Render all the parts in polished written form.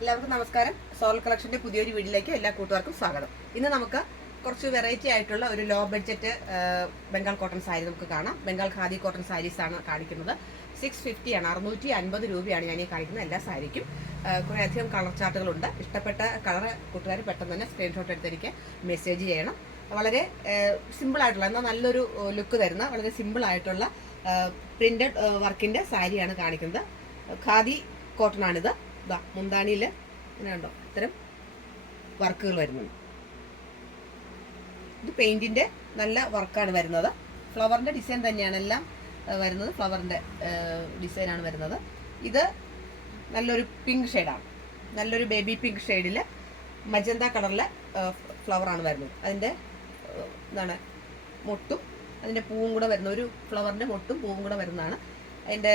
എല്ലാവർക്കും നമസ്കാരം. സോൾ കളക്ഷന്റെ പുതിയൊരു വീഡിയോയിലേക്ക് എല്ലാ കൂട്ടുകാർക്കും സ്വാഗതം. ഇന്ന് നമുക്ക് കുറച്ച് വെറൈറ്റി ആയിട്ടുള്ള ഒരു low budget Bengal cotton sari നമുക്ക് കാണാം. ബംഗാൾ ഖാദി കോട്ടൺ സാരീസ് ആണ് കാണിക്കുന്നത്. 650 ആണ്, 650 രൂപയാണ് ഞാൻ ഈ കാണിക്കുന്ന എല്ലാ സാരിക്കും. കുറേ അധികം കളർ ചാർട്ടുകളുണ്ട്. ഇഷ്ടപ്പെട്ട കളർ കൂട്ടുകാർ പെട്ടെന്ന് തന്നെ സ്ക്രീൻഷോട്ട് എടുത്തിരിക്കുക, മെസ്സേജ് ചെയ്യണം. വളരെ സിമ്പിൾ ആയിട്ടുള്ള എന്നാൽ നല്ലൊരു ലുക്ക് തരുന്ന വളരെ സിമ്പിൾ ആയിട്ടുള്ള പ്രിന്റഡ് വർക്കിന്റെ സാരിയാണ് കാണിക്കുന്നത്. ഖാദി കോട്ടൺ ആണിത്. മുന്താണിയിൽ ഇങ്ങനെ ഉണ്ടോ ഇത്തരം വർക്കുകൾ വരുന്നുണ്ട്. ഇത് പെയിന്റിന്റെ നല്ല വർക്കാണ് വരുന്നത്. ഫ്ലവറിന്റെ ഡിസൈൻ തന്നെയാണ് എല്ലാം വരുന്നത്. ഫ്ലവറിന്റെ ഡിസൈനാണ് വരുന്നത്. ഇത് നല്ലൊരു പിങ്ക് ഷെയ്ഡാണ്. നല്ലൊരു ബേബി പിങ്ക് ഷെയ്ഡിൽ മജന്ത കളറിലെ ഫ്ലവറാണ് വരുന്നത്. അതിൻ്റെ എന്താണ് മൊട്ടും അതിൻ്റെ പൂവും കൂടെ വരുന്ന ഒരു ഫ്ലവറിൻ്റെ മൊട്ടും പൂവും കൂടെ വരുന്നതാണ്. അതിൻ്റെ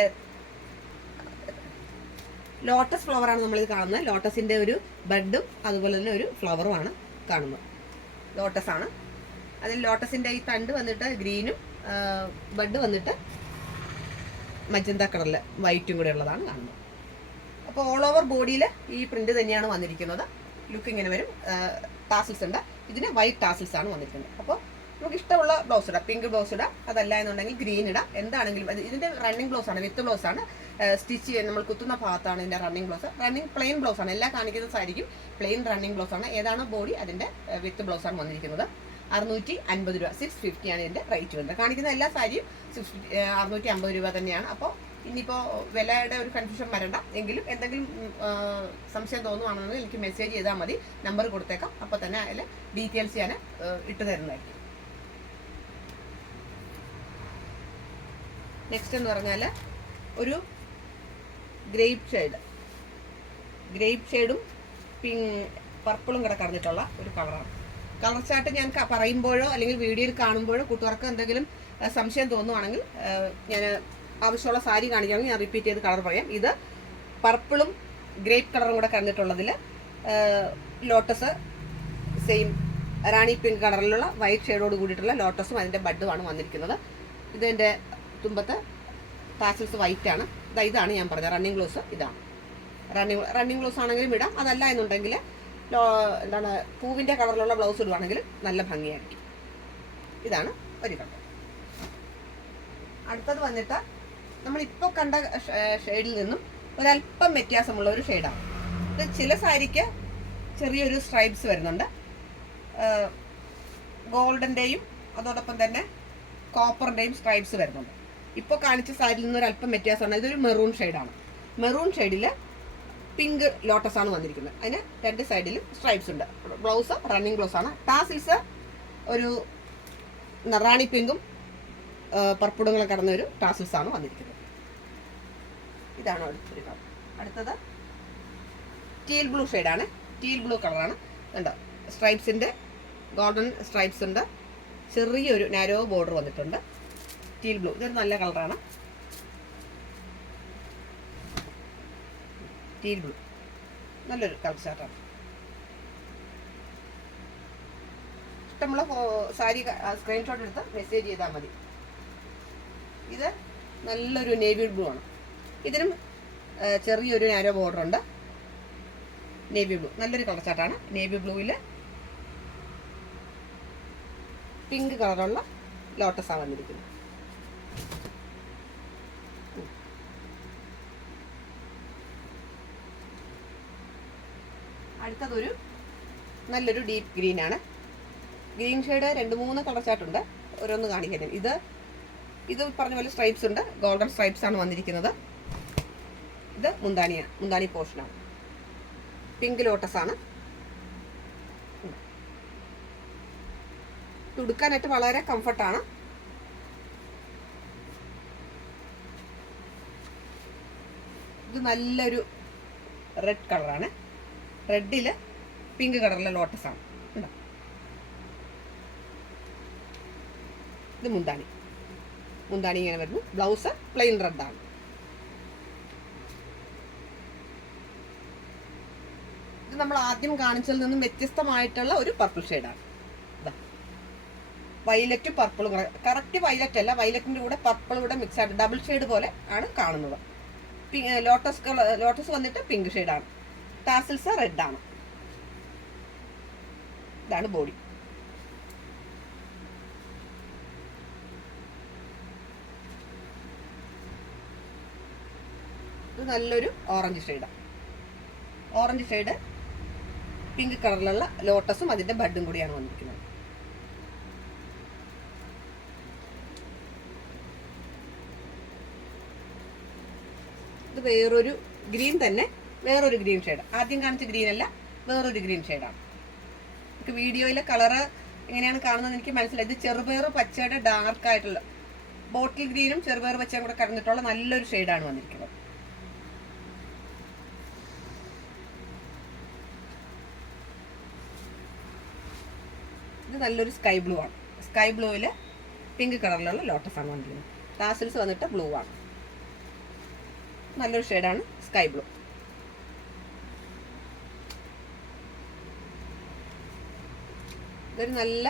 ലോട്ടസ് ഫ്ലവറാണ് നമ്മളിത് കാണുന്നത്. ലോട്ടസിൻ്റെ ഒരു ബഡും അതുപോലെ തന്നെ ഒരു ഫ്ലവറുമാണ് കാണുന്നത്. ലോട്ടസ് ആണ്. അതിൽ ലോട്ടസിൻ്റെ ഈ തണ്ട് വന്നിട്ട് ഗ്രീനും ബഡ് വന്നിട്ട് മജന്ത കളറിൽ വൈറ്റും കൂടെ ഉള്ളതാണ് കാണുന്നത്. അപ്പോൾ ഓൾ ഓവർ ബോഡിയിൽ ഈ പ്രിന്റ് തന്നെയാണ് വന്നിരിക്കുന്നത്. ലുക്ക് ഇങ്ങനെ വരും. ടാസിൽസ് ഉണ്ട്. ഇതിന് വൈറ്റ് ടാസിൽസ് ആണ് വന്നിരിക്കുന്നത്. അപ്പോൾ നമുക്ക് ഇഷ്ടമുള്ള ബ്ലൗസ് ഇടാം. പിങ്ക് ബ്ലൗസ് ഇടാം, അതല്ല എന്നുണ്ടെങ്കിൽ ഗ്രീൻ ഇടാം. എന്താണെങ്കിലും ഇതിൻ്റെ റണ്ണിങ് ബ്ലൗസ് ആണ്, വിത്ത് ബ്ലൗസ് ആണ്. സ്റ്റിച്ച് ചെയ്യാൻ നമ്മൾ കുത്തുന്ന ഭാഗത്താണ് ഇതിൻ്റെ running blouse. Running plain blouse ആണ്. എല്ലാ കാണിക്കുന്ന സാരിക്കും പ്ലെയിൻ റണ്ണിങ് ബ്ലൗസ് ആണ്. ഏതാണ് ബോഡി അതിൻ്റെ വിത്ത് ബ്ലൗസ് ആണ് വന്നിരിക്കുന്നത്. 650 രൂപ, 650 ആണ് ഇതിൻ്റെ റേറ്റ് വരുന്നത്. കാണിക്കുന്ന എല്ലാ സാരിയും 650 രൂപ തന്നെയാണ്. അപ്പോൾ ഇനിയിപ്പോൾ വിലയുടെ ഒരു കൺഫ്യൂഷൻ വരണ്ട. എങ്കിലും എന്തെങ്കിലും സംശയം തോന്നുവാണെന്ന് എനിക്ക് മെസ്സേജ് ചെയ്താൽ മതി. നമ്പർ കൊടുത്തേക്കാം. അപ്പോൾ തന്നെ അതിൽ ഡീറ്റെയിൽസ് ഞാൻ ഇട്ട് തരുന്നതായിരിക്കും. നെക്സ്റ്റ് എന്ന് പറഞ്ഞാൽ ഒരു ഗ്രേപ്പ് ഷെയ്ഡും പർപ്പിളും കൂടെ കടന്നിട്ടുള്ള ഒരു കളറാണ്. കളർ ചാർട്ട് ഞാൻ പറയുമ്പോഴോ അല്ലെങ്കിൽ വീഡിയോയിൽ കാണുമ്പോഴോ കൂട്ടുകാർക്ക് എന്തെങ്കിലും സംശയം തോന്നുവാണെങ്കിൽ ഞാൻ ആവശ്യമുള്ള സാരി കാണിക്കുകയാണെങ്കിൽ ഞാൻ റിപ്പീറ്റ് ചെയ്ത് കളർ പറയാം. ഇത് പർപ്പിളും ഗ്രേപ്പ് കളറും കൂടെ കടന്നിട്ടുള്ളതിൽ ലോട്ടസ് സെയിം റാണി പിങ്ക് കളറിലുള്ള വൈറ്റ് ഷെയ്ഡോട് കൂടിയിട്ടുള്ള ലോട്ടസും അതിൻ്റെ ബഡുമാണ് വന്നിരിക്കുന്നത്. ഇതിൻ്റെ തുമ്പത്ത് ടാസിൽസ് വൈറ്റ് ആണ്. ഇതാണ് ഞാൻ പറഞ്ഞത് റണ്ണിങ് ഗ്ലോസ്. ഇതാണ് റണ്ണിങ് ഗ്ലോസ് ആണെങ്കിലും ഇടാം. അതല്ല എന്നുണ്ടെങ്കിൽ എന്താണ് പൂവിൻ്റെ കളറിലുള്ള ബ്ലൗസ് ഇടുവാണെങ്കിൽ നല്ല ഭംഗിയായിരിക്കും. ഇതാണ് ഒരു കളർ. അടുത്തത് വന്നിട്ട് നമ്മളിപ്പോൾ കണ്ട ഷെയ്ഡിൽ നിന്നും ഒരല്പം വ്യത്യാസമുള്ള ഒരു ഷെയ്ഡാണ്. ഇത് ചില സാരിക്ക് ചെറിയൊരു സ്ട്രൈപ്സ് വരുന്നുണ്ട്. ഗോൾഡൻ്റെയും അതോടൊപ്പം തന്നെ കോപ്പറിൻ്റെയും സ്ട്രൈപ്സ് വരുന്നുണ്ട്. ഇപ്പോൾ കാണിച്ച സാരിയിൽ നിന്ന് ഒരല്പം വ്യത്യാസമാണ്. ഇതൊരു മെറൂൺ ഷെയ്ഡാണ്. മെറൂൺ ഷെയ്ഡിൽ പിങ്ക് ലോട്ടസ് ആണ് വന്നിരിക്കുന്നത്. അതിന് രണ്ട് സൈഡിലും സ്ട്രൈപ്സ് ഉണ്ട്. ബ്ലൗസ് റണ്ണിങ് ബ്ലൗസ് ആണ്. ടാസിൽസ് ഒരു റാണി പിങ്കും പർപ്പിളുകളും കടന്ന ഒരു ടാസിൽസ് ആണ് വന്നിരിക്കുന്നത്. ഇതാണ് ഒരു കളർ. അടുത്തത് ടീൽ ബ്ലൂ ഷെയ്ഡാണ്. ടീൽ ബ്ലൂ കളറാണ്. ഉണ്ടോ സ്ട്രൈപ്സിൻ്റെ ഗോൾഡൻ സ്ട്രൈപ്സ് ഉണ്ട്. ചെറിയൊരു നാരോ ബോർഡർ വന്നിട്ടുണ്ട്. ടീൽ ബ്ലൂ ഇതൊരു നല്ല കളറാണ്. ടീൽ ബ്ലൂ നല്ലൊരു കളർ ചാർട്ടാണ്. ഇഷ്ടമുള്ള സാരി സ്ക്രീൻഷോട്ട് എടുത്ത് മെസ്സേജ് ചെയ്താൽ മതി. ഇത് നല്ലൊരു നേവി ബ്ലൂ ആണ്. ഇതിനും ചെറിയൊരു നാരോ ബോർഡർ ഉണ്ട്. നേവി ബ്ലൂ നല്ലൊരു കളർ ചാർട്ടാണ്. നേവി ബ്ലൂവിൽ പിങ്ക് കളറുള്ള ലോട്ടസാണ് വന്നിരിക്കുന്നത്. അടുത്തതൊരു നല്ലൊരു ഡീപ്പ് ഗ്രീൻ ആണ്. ഗ്രീൻ ഷെയ്ഡ് 2-3 കളർ ചാർട്ടുണ്ട്. ഓരോന്ന് കാണിക്കുന്നത്. ഇത് പറഞ്ഞ പോലെ സ്ട്രൈപ്സ് ഉണ്ട്. ഗോൾഡൻ സ്ട്രൈപ്സ് ആണ് വന്നിരിക്കുന്നത്. ഇത് മുന്താണി പോർഷനാണ്. പിങ്ക് ലോട്ടസ് ആണ്. തുടുക്കാനായിട്ട് വളരെ കംഫർട്ടാണ്. ഇത് നല്ലൊരു റെഡ് കളറാണ്. റെഡിൽ പിങ്ക് കളറിലെ ലോട്ടസ് ആണ്. ഇത് മുന്താണി ഇങ്ങനെ വരുന്നു. ബ്ലൗസ് പ്ലെയിൻ റെഡാണ്. ഇത് നമ്മൾ ആദ്യം കാണിച്ചതിൽ നിന്നും വ്യത്യസ്തമായിട്ടുള്ള ഒരു പർപ്പിൾ ഷെയ്ഡാണ്. വയലറ്റും പർപ്പിളും കൂടെ, കറക്റ്റ് വയലറ്റ് അല്ല, വയലറ്റിൻ്റെ കൂടെ പർപ്പിൾ കൂടെ മിക്സ് ആയിട്ട് ഡബിൾ ഷെയ്ഡ് പോലെ ആണ് കാണുന്നത്. ലോട്ടസ് വന്നിട്ട് പിങ്ക് ഷെയ്ഡാണ്. ടാസിൽസ് റെഡാണ്. ഇതാണ് ബോഡി. ഇത് നല്ലൊരു ഓറഞ്ച് ഷെയ്ഡാണ്. ഓറഞ്ച് ഷെയ്ഡ് പിങ്ക് കളറിലുള്ള ലോട്ടസും അതിന്റെ ബഡും കൂടിയാണ് വന്നിരിക്കുന്നത്. ഇത് വേറൊരു ഗ്രീൻ തന്നെ, വേറൊരു ഗ്രീൻ ഷെയ്ഡ്. ആദ്യം കാണിച്ച ഗ്രീൻ അല്ല, വേറൊരു ഗ്രീൻ ഷെയ്ഡാണ്. എനിക്ക് വീഡിയോയിലെ കളറ് എങ്ങനെയാണ് കാണുന്നത് എനിക്ക് മനസ്സിലായി. ഇത് ചെറുപയർ പച്ചയുടെ ഡാർക്ക് ആയിട്ടുള്ള ബോട്ടിൽ ഗ്രീനും ചെറുപയർ പച്ചയും കൂടെ കടന്നിട്ടുള്ള നല്ലൊരു ഷെയ്ഡാണ് വന്നിരിക്കുന്നത്. ഇത് നല്ലൊരു സ്കൈ ബ്ലൂ ആണ്. സ്കൈ ബ്ലൂവിൽ പിങ്ക് കളറിലുള്ള ലോട്ടസ് ആണ് വന്നിരിക്കുന്നത്. ടാസിൽസ് വന്നിട്ട് ബ്ലൂ ആണ്. നല്ലൊരു ഷെയ്ഡാണ് സ്കൈ ബ്ലൂ. ഇതൊരു നല്ല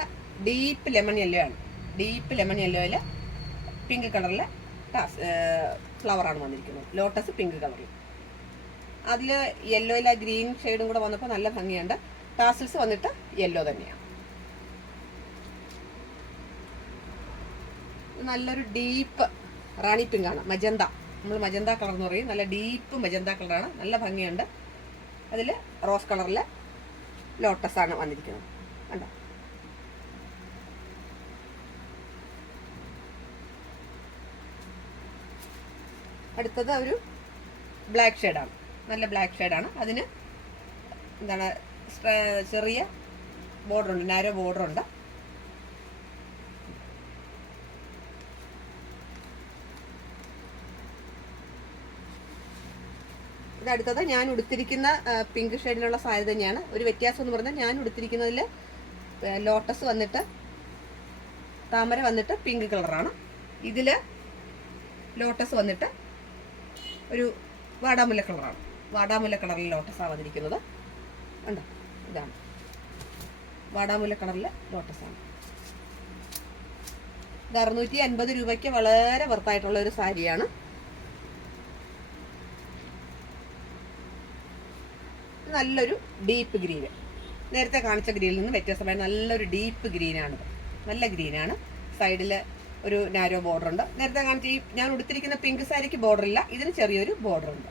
ഡീപ്പ് ലെമൺ യെല്ലോ ആണ്. ഡീപ്പ് ലെമൺ യെല്ലോയിൽ പിങ്ക് കളറിൽ ഫ്ലവറാണ് വന്നിരിക്കുന്നത്. ലോട്ടസ് പിങ്ക് കളറിൽ. അതിൽ യെല്ലോയിൽ ആ ഗ്രീൻ ഷെയ്ഡും കൂടെ വന്നപ്പോൾ നല്ല ഭംഗിയുണ്ട്. ടാസിൽസ് വന്നിട്ട് യെല്ലോ തന്നെയാണ്. നല്ലൊരു ഡീപ്പ് റാണി പിങ്ക് ആണ്. മജന്ത, നമ്മൾ മജന്ത കളർ എന്ന് പറയും. നല്ല ഡീപ്പ് മജന്ത കളറാണ്. നല്ല ഭംഗിയുണ്ട്. അതിൽ റോസ് കളറിൽ ലോട്ടസ് ആണ് വന്നിരിക്കുന്നത്. കണ്ടോ? അടുത്തത് ഒരു ബ്ലാക്ക് ഷെയ്ഡാണ്. നല്ല ബ്ലാക്ക് ഷെയ്ഡാണ്. അതിന് എന്താണ് ചെറിയ ബോർഡറുണ്ട്, നാരോ ബോർഡറുണ്ട്. ഇതടുത്തത് ഞാൻ ഉടുത്തിരിക്കുന്ന പിങ്ക് ഷെയ്ഡിലുള്ള സാരി തന്നെയാണ്. ഒരു വ്യത്യാസം എന്ന് പറഞ്ഞാൽ ഞാൻ ഉടുത്തിരിക്കുന്നതിൽ ലോട്ടസ് വന്നിട്ട് താമര വന്നിട്ട് പിങ്ക് കളറാണ്. ഇതിൽ ലോട്ടസ് വന്നിട്ട് ഒരു വാടാമുല്ല കളറാണ്. വാടാമുല്ല കളറിൽ ലോട്ടസാണ് വന്നിരിക്കുന്നത്. ഉണ്ടോ? ഇതാണ് വാടാമുല്ല കളറിൽ ലോട്ടസാണ്. ഇത് 650 രൂപയ്ക്ക് വളരെ വർത്തായിട്ടുള്ള ഒരു സാരിയാണ്. നല്ലൊരു ഡീപ്പ് ഗ്രീന്, നേരത്തെ കാണിച്ച ഗ്രീനിൽ നിന്ന് വ്യത്യാസമായ നല്ലൊരു ഡീപ്പ് ഗ്രീനാണിത്. നല്ല ഗ്രീനാണ്. സൈഡിൽ ഒരു നാരോ ബോർഡർ ഉണ്ട്. നേരത്തെ കാണിച്ച ഈ ഞാൻ ഉടുത്തിരിക്കുന്ന പിങ്ക് സാരിക്ക് ബോർഡർ ഇല്ല, ഇതിന് ചെറിയൊരു ബോർഡർ ഉണ്ട്.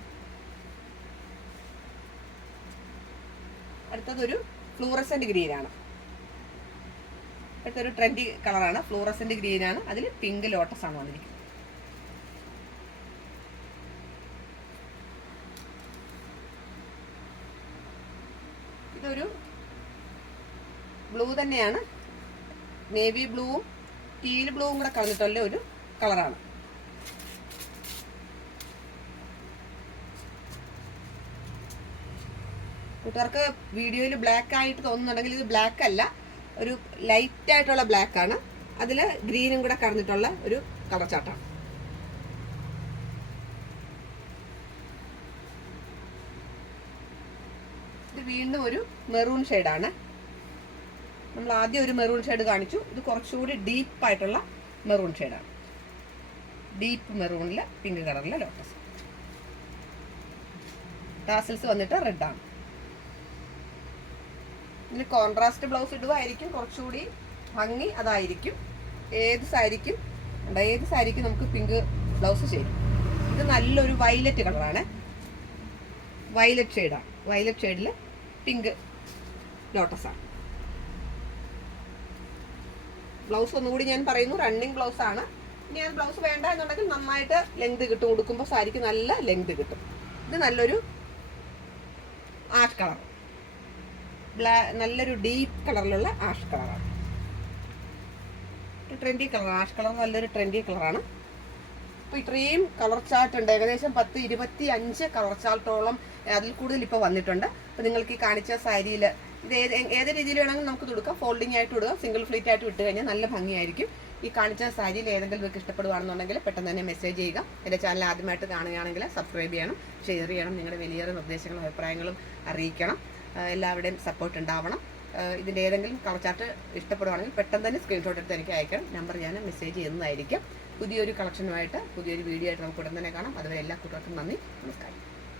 അടുത്തതൊരു ഫ്ലൂറസെന്റ് ഗ്രീനാണ്. അടുത്തൊരു ട്രെൻഡി കളറാണ്, ഫ്ലൂറസെന്റ് ഗ്രീനാണ്. അതിൽ പിങ്ക് ലോട്ടസ് ആണ് വന്നിരിക്കുന്നത്. ഇതൊരു ബ്ലൂ തന്നെയാണ്. നേവി ബ്ലൂവും ടീൽ ബ്ലൂവും കൂടെ കളഞ്ഞിട്ടുള്ള ഒരു കളറാണ്. കൂട്ടുകാർക്ക് വീഡിയോയിൽ ബ്ലാക്ക് ആയിട്ട് തോന്നുന്നുണ്ടെങ്കിൽ ഇത് ബ്ലാക്ക് അല്ല, ഒരു ലൈറ്റ് ആയിട്ടുള്ള ബ്ലാക്ക് ആണ്. അതിൽ ഗ്രീനും കൂടെ കടന്നിട്ടുള്ള ഒരു കളർ ചാർട്ടാണ്. ഇത് വീണ്ടും ഒരു മെറൂൺ ഷെയ്ഡാണ്. നമ്മൾ ആദ്യം ഒരു മെറൂൺ ഷെയ്ഡ് കാണിച്ചു. ഇത് കുറച്ചുകൂടി ഡീപ്പായിട്ടുള്ള മെറൂൺ ഷെയ്ഡാണ്. ഡീപ്പ് മെറൂണിൽ പിങ്ക് കളറിലെ ലോട്ടസ്. ടാസൽസ് വന്നിട്ട് റെഡാണ്. ഇതിന് കോൺട്രാസ്റ്റ് ബ്ലൗസ് ഇടുവായിരിക്കും കുറച്ചുകൂടി ഭംഗി, അതായിരിക്കും. ഏത് സാരിക്കും നമുക്ക് പിങ്ക് ബ്ലൗസ് ചെയ്യും. ഇത് നല്ലൊരു വയലറ്റ് കളറാണ്. വയലറ്റ് ഷെയ്ഡാണ്. വയലറ്റ് ഷെയ്ഡിൽ പിങ്ക് ലോട്ടസാണ്. ബ്ലൗസ് ഒന്നുകൂടി ഞാൻ പറയുന്നു, റണ്ണിങ് ബ്ലൗസ് ആണ്. ഇനി ആ ബ്ലൗസ് വേണ്ട എന്നുണ്ടെങ്കിൽ നന്നായിട്ട് ലെങ്ത് കിട്ടും. ഉടുക്കുമ്പോൾ സാരിക്ക് നല്ല ലെങ്ത് കിട്ടും. ഇത് നല്ലൊരു ആഷ് കളർ, നല്ലൊരു ഡീപ്പ് കളറിലുള്ള ആഷ് കളറാണ്. ട്രെൻഡി കളർ, ആഷ് കളർ നല്ലൊരു ട്രെൻഡി കളറാണ്. ഇപ്പോൾ ഇത്രയും കളർ ചാർട്ട് ഉണ്ട്. ഏകദേശം 10-25 കളർ ചാർട്ടോളം, അതിൽ കൂടുതൽ ഇപ്പോൾ വന്നിട്ടുണ്ട്. അപ്പോൾ നിങ്ങൾക്ക് ഈ കാണിച്ച സാരിയിൽ ഇത് ഏത് രീതിയിൽ വേണമെങ്കിലും നമുക്ക് കൊടുക്കാം. ഫോൾഡിംഗ് ആയിട്ട് ഇടുക, സിംഗിൾ ഫ്ലീറ്റ് ആയിട്ട് ഇട്ട് കഴിഞ്ഞാൽ നല്ല ഭംഗിയായിരിക്കും. ഈ കാണിച്ച സാരിയിൽ ഏതെങ്കിലും നിങ്ങൾക്ക് ഇഷ്ടപ്പെടുകയാണെന്നുണ്ടെങ്കിൽ പെട്ടെന്ന് തന്നെ മെസ്സേജ് ചെയ്യുക. എൻ്റെ ചാനൽ ആദ്യമായിട്ട് കാണുകയാണെങ്കിൽ സബ്സ്ക്രൈബ് ചെയ്യണം, ഷെയർ ചെയ്യണം. നിങ്ങളുടെ വലിയ നിർദ്ദേശങ്ങളും അഭിപ്രായങ്ങളും അറിയിക്കണം. എല്ലാവരുടെയും സപ്പോർട്ട് ഉണ്ടാവണം. ഇതിൻ്റെ ഏതെങ്കിലും കളർ ചാർട്ട് ഇഷ്ടപ്പെടുകയാണെങ്കിൽ പെട്ടെന്ന് തന്നെ സ്ക്രീൻഷോട്ട് എടുത്ത് എനിക്ക് അയക്കണം. നമ്പർ ഞാൻ മെസ്സേജ് ചെയ്യുന്നതായിരിക്കും. പുതിയൊരു കളക്ഷനുമായിട്ട് പുതിയൊരു വീഡിയോ ആയിട്ട് നമുക്ക് ഉടൻ തന്നെ കാണാം. അതുവരെ എല്ലാ കൂട്ടുകാർക്കും നന്ദി, നമസ്കാരം.